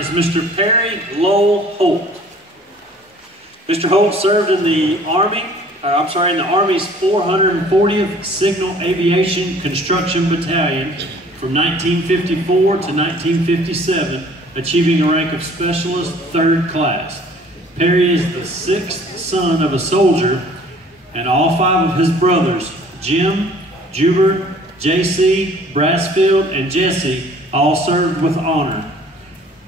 is Mr. Perry Lowell Holt. Mr. Holt served in the Army, in the Army's 440th Signal Aviation Construction Battalion from 1954 to 1957, achieving a rank of Specialist 3rd Class. Perry is the 6th son of a soldier, and all 5 of his brothers, Jim, Jubert, J.C., Brassfield, and Jesse, all served with honor.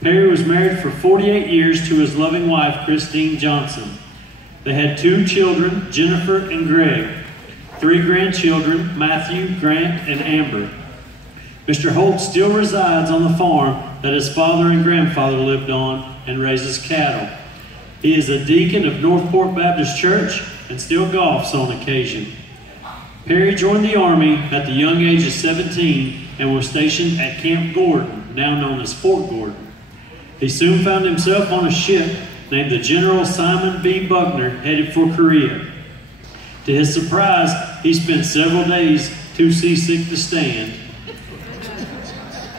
Perry was married for 48 years to his loving wife, Christine Johnson. They had 2 children, Jennifer and Greg, 3 grandchildren, Matthew, Grant, and Amber. Mr. Holt still resides on the farm that his father and grandfather lived on and raises cattle. He is a deacon of Northport Baptist Church and still golfs on occasion. Perry joined the Army at the young age of 17 and was stationed at Camp Gordon, now known as Fort Gordon. He soon found himself on a ship named the General Simon B. Buckner, headed for Korea. To his surprise, he spent several days too seasick to stand.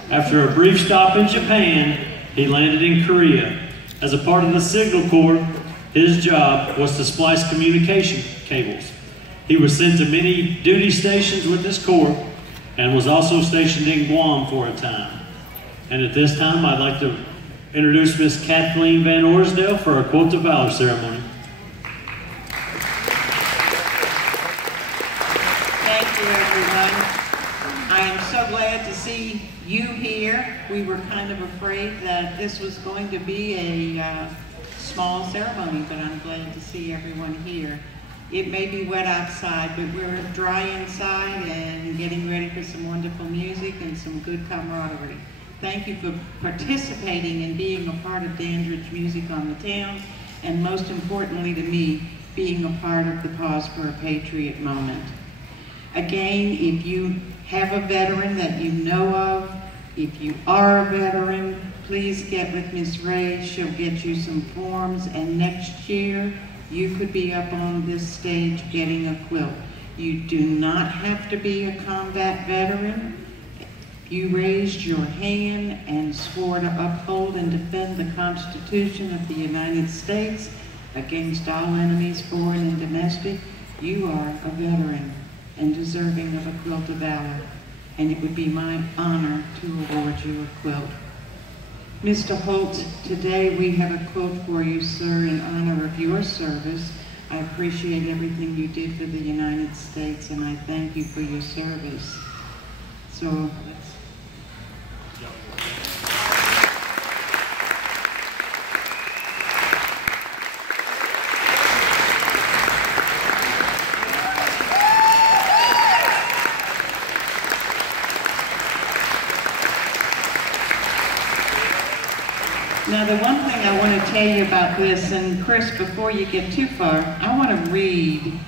After a brief stop in Japan, he landed in Korea. As a part of the Signal Corps, his job was to splice communication cables. He was sent to many duty stations with this corps and was also stationed in Guam for a time. And at this time, I'd like to introduce Miss Kathleen Van Orsdale for our Quilts of Valor ceremony. Thank you, everyone. I am so glad to see you here. We were kind of afraid that this was going to be a small ceremony, but I'm glad to see everyone here. It may be wet outside, but we're dry inside and getting ready for some wonderful music and some good camaraderie. Thank you for participating and being a part of Dandridge Music on the Town, and most importantly to me, being a part of the Pause for a Patriot moment. Again, if you have a veteran that you know of, if you are a veteran, please get with Miss Ray. She'll get you some forms, and next year you could be up on this stage getting a quilt. You do not have to be a combat veteran. You raised your hand and swore to uphold and defend the Constitution of the United States against all enemies, foreign and domestic. You are a veteran and deserving of a Quilt of Valor, and it would be my honor to award you a quilt. Mr. Holt, today we have a quilt for you, sir, in honor of your service. I appreciate everything you did for the United States, and I thank you for your service. So let's... Now, the one thing I want to tell you about this, and Chris, before you get too far, I want to read.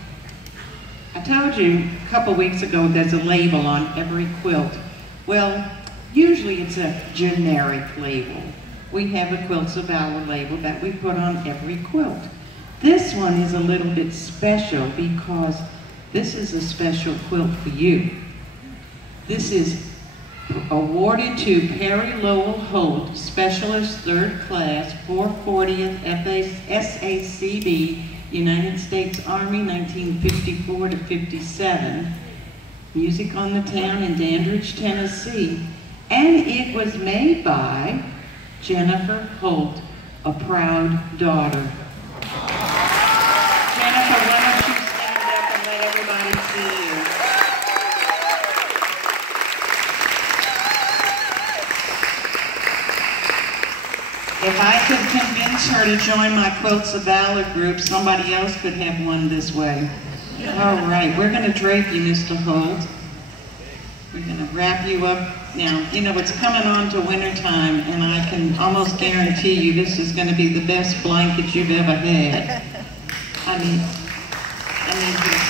I told you a couple weeks ago there's a label on every quilt. Well, usually it's a generic label. We have a Quilts of Valor label that we put on every quilt. This one is a little bit special because this is a special quilt for you. This is awarded to Perry Lowell Holt, Specialist 3rd Class, 440th SACB, United States Army, 1954 to 57. Music on the Town in Dandridge, Tennessee. And it was made by Jennifer Holt, a proud daughter. Jennifer, why don't you stand up and let everybody see you? If I could convince her to join my Quilts of Valor group, somebody else could have one this way. All right, we're going to drape you, Mr. Holt. We're going to wrap you up. Now, you know, it's coming on to wintertime, and I can almost guarantee you this is going to be the best blanket you've ever had. I mean this.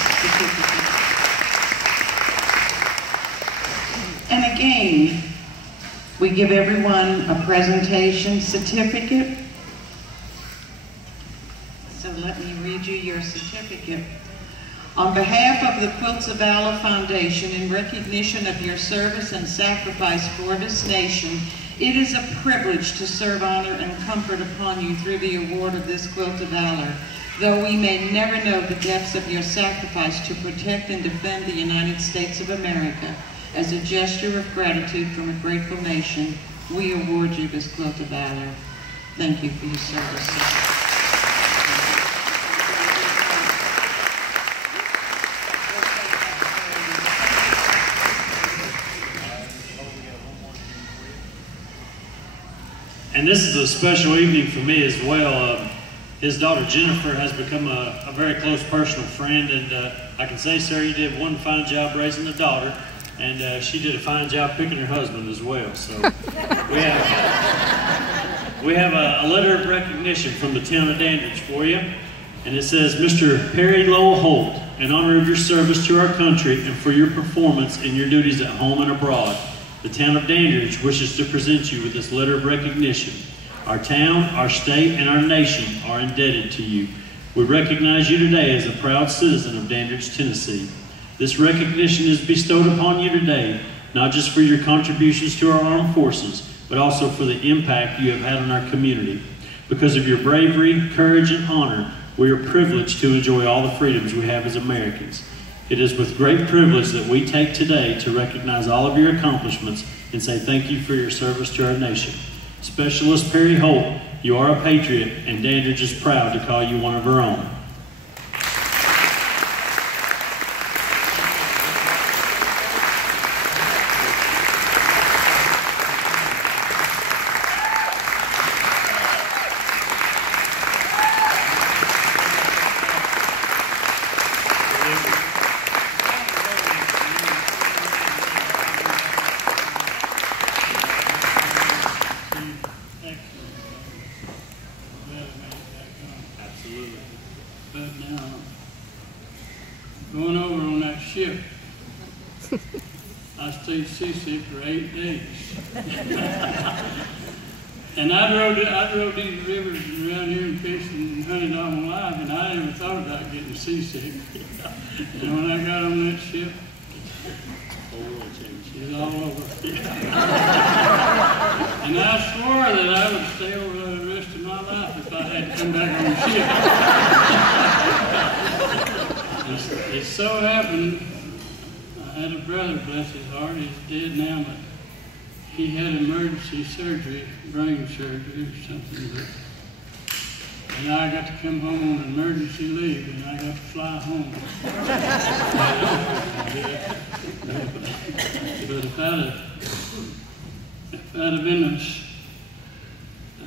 And again, we give everyone a presentation certificate. So let me read you your certificate. On behalf of the Quilts of Valor Foundation, in recognition of your service and sacrifice for this nation It is a privilege to serve honor and comfort upon you through the award of this Quilt of Valor, though we may never know the depths of your sacrifice to protect and defend the United States of America. As a gesture of gratitude from a grateful nation, we award you this Quilt of Valor. Thank you for your service. And this is a special evening for me as well. His daughter Jennifer has become a very close personal friend, and I can say, sir, you did one fine job raising a daughter, and she did a fine job picking her husband as well. So we have a letter of recognition from the town of Dandridge for you, and it says, Mr. Perry Lowell Holt, in honor of your service to our country and for your performance in your duties at home and abroad, the town of Dandridge wishes to present you with this letter of recognition. Our town, our state, and our nation are indebted to you. We recognize you today as a proud citizen of Dandridge, Tennessee. This recognition is bestowed upon you today, not just for your contributions to our armed forces, but also for the impact you have had on our community. Because of your bravery, courage, and honor, we are privileged to enjoy all the freedoms we have as Americans. It is with great privilege that we take today to recognize all of your accomplishments and say thank you for your service to our nation. Specialist Perry Holt, you are a patriot, and Dandridge is proud to call you one of her own. But now, going over on that ship, I stayed seasick for 8 days. And I rode these rivers around here and fished and hunted all my life, and I never thought about getting seasick. And when I got on that ship, it was all over. And I swore that I would stay over the rest of my life if I had to come back on the ship. It so happened, I had a brother, bless his heart, he's dead now, but he had emergency surgery, brain surgery or something. And I got to come home on emergency leave, and I got to fly home. But if I'd have been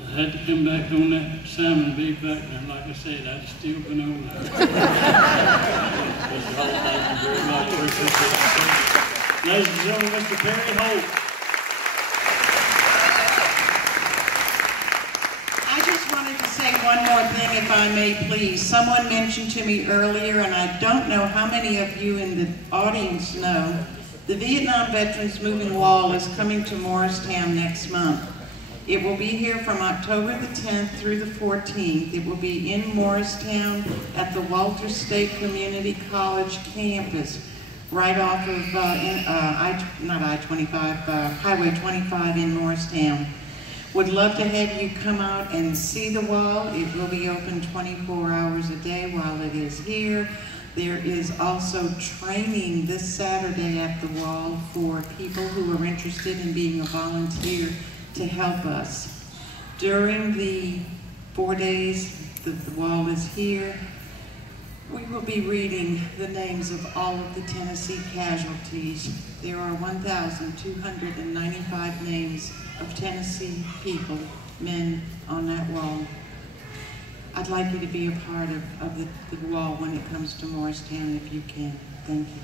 I had to come back on that salmon beef back there, like I said, I'd still been over there. Mr. Holt, thank you very much. Ladies and gentlemen, Mr. Perry Holt. I just wanted to say one more thing, if I may, please. Someone mentioned to me earlier, and I don't know how many of you in the audience know, the Vietnam Veterans Moving Wall is coming to Morristown next month. It will be here from October the 10th through the 14th. It will be in Morristown at the Walter State Community College campus, right off of Highway 25 in Morristown. Would love to have you come out and see the wall. It will be open 24 hours a day while it is here. There is also training this Saturday at the wall for people who are interested in being a volunteer to help us. During the 4 days that the wall is here, we will be reading the names of all of the Tennessee casualties. There are 1,295 names of Tennessee people, men, on that wall. I'd like you to be a part of the wall when it comes to Morristown if you can. Thank you.